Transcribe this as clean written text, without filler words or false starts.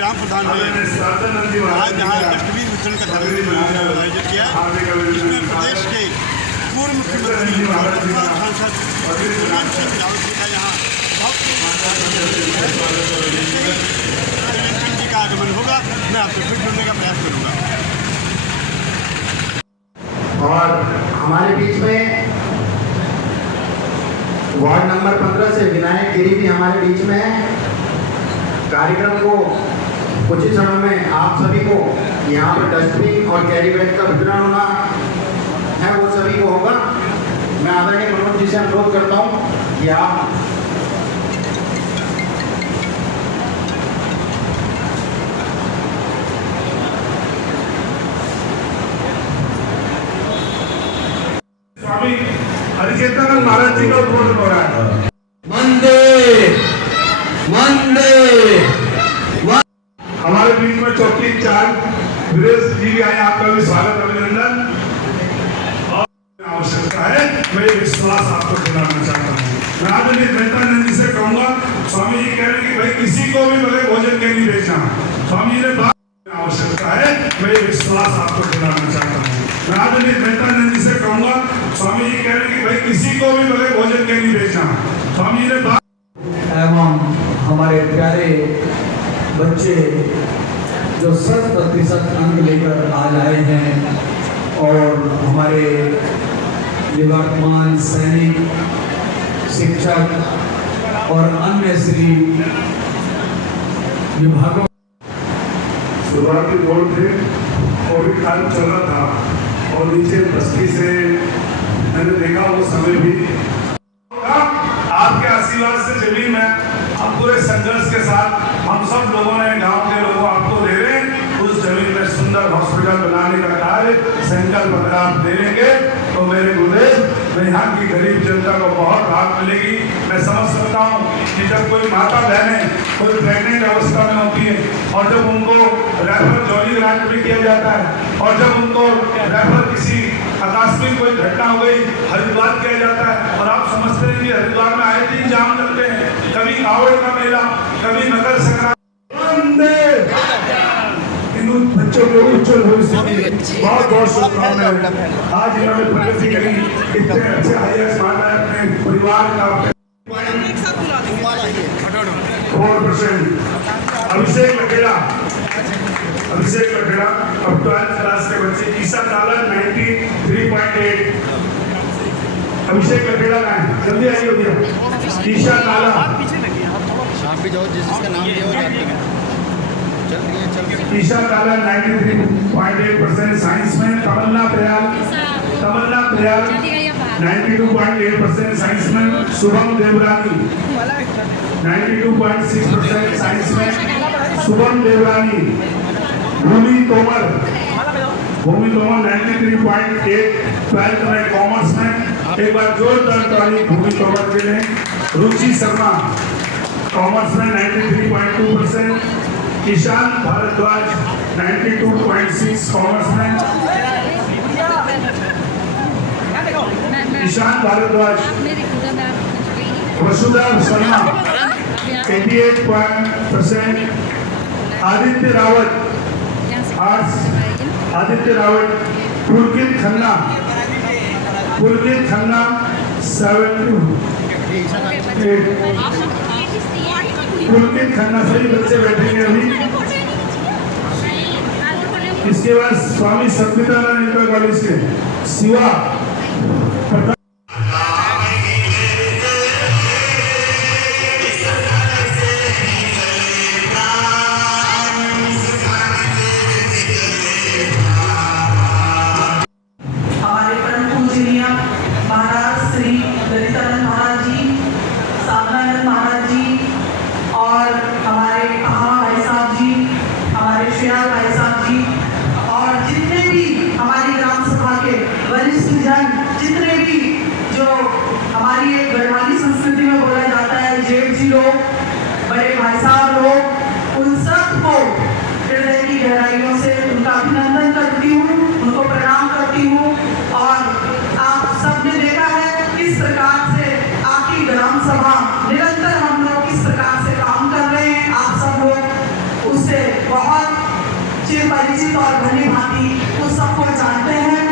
ग्राम प्रधान हुए, आज यहाँ डस्टबिन वितरण का कार्यक्रम आयोजित किया, जिसमें प्रदेश के पूर्व मुख्यमंत्री और सांसद यहाँ इलेक्शन जी का आगमन होगा। मैं आपसे फिर जुड़ने का प्रयास करूँगा। और हमारे बीच में वार्ड नंबर 15 से विनायक गिरी भी हमारे बीच में है। कार्यक्रम को कुछ ही क्षणों में आप सभी को यहाँ पर डस्टबिन और कैरी बैग का वितरण होना है, वो सभी को होगा। मैं आदरणीय मनोज जी से अनुरोध करता हूँ कि आप स्वामी हरिचेतन महाराज जी का उद्बोधन हो रहा है। हमारे बीच में चौकी इंचार्ज वीरेश जी भी आए, आपका भी स्वागत अभिनंदन। और आवश्यकता है, मैं विश्वास आपको दिलाना चाहता हूँ। मैं आदरणीय मेहतानंद जी से कहूँगा, स्वामी जी कह रहे हैं कि भाई किसी को भी भले भोजन के लिए बेचना। स्वामी जी ने बात आवश्यकता है, मैं विश्वास आपको दिलाना चाहता हूँ। मैं आदरणीय मेहतानंद जी से कहूँगा, स्वामी जी कह रहे हैं कि भाई किसी को भी भले भोजन के लिए बेचना। स्वामी जी ने बात एवं हमारे प्यारे बच्चे जो 100% अंक लेकर आज आए हैं और हमारे निवर्तमान सैनिक, शिक्षक और अन्य श्री विभागों शुरुआती दौर थे और भी काम चल रहा था और नीचे बस्ती से मैंने देखा वो समय भी आपके आशीर्वाद से जमीन में हम पूरे संघर्ष के साथ हम सब लोगों ने गांव के लोगों आपको दे रहे हैं। उस जमीन में सुंदर हॉस्पिटल बनाने का कार्य संकल्प अगर आप दे लेंगे तो मेरे गुरुदेव मैं यहाँ की गरीब जनता को बहुत राहत मिलेगी। मैं समझ सकता हूँ कि जब कोई माता बहनें कोई प्रेग्नेंट अवस्था में होती है और जब उनको रेफर जॉली ग्रांट भी किया जाता है और जब उनको रेफर किसी आकस्मिक कोई घटना हो गई हरिद्वार किया जाता है और आप समझते हैं कि हरिद्वार में आए दिन जाम लगते हैं, कभी कावड़ का मेला, कभी मकर संक्रांति। इन बच्चों के उज्जवल भविष्य बहुत बहुत शुभकामनाएं। आज इन्होंने प्रगति करी, इतने अच्छे आईएएस माना है अपने परिवार का 4%। अभिषेक लखेड़ा अब 12th क्लास के बच्चे। ईसा ताला 93.8। अभिषेक लखेड़ा का है, जल्दी आइए भैया। ईशा ताला ईशा ताला 93.8% साइंस में। तमन्ना प्रयाल 92.8% साइंस में। शुभम देवरानी 92.6% साइंस में। शुभम देवरानी। भूमि तोमर 93.8 12th में कॉमर्स में। एक बार जोरदार ताली भूमि तोमर के लिए। रुचि शर्मा कॉमर्स में 93.2%। ईशान भारद्वाज 92.6 कॉमर्स में। ईशान भारद्वाज। वसुधा शर्मा 88%। आदित्य रावत आर्ट्स। पुलकित खन्ना 78। पुलकित खन्ना सही बच्चे बैठेंगे अभी। इसके बाद स्वामी संविधान इंटर कॉलेज के शिवा जितने भी जो हमारी एक गढ़वाली संस्कृति में बोला जाता है जेठ जी लोग, बड़े भाई साहब लोग, उन सबको हृदय की गहराइयों से उनका अभिनंदन करती हूँ, उनको प्रणाम करती हूँ। और आप सबने देखा है किस प्रकार से आपकी ग्राम सभा निरंतर हम लोग किस प्रकार से काम कर रहे हैं, आप सब लोग उससे परिचित और भली भांति उस सबको जानते हैं।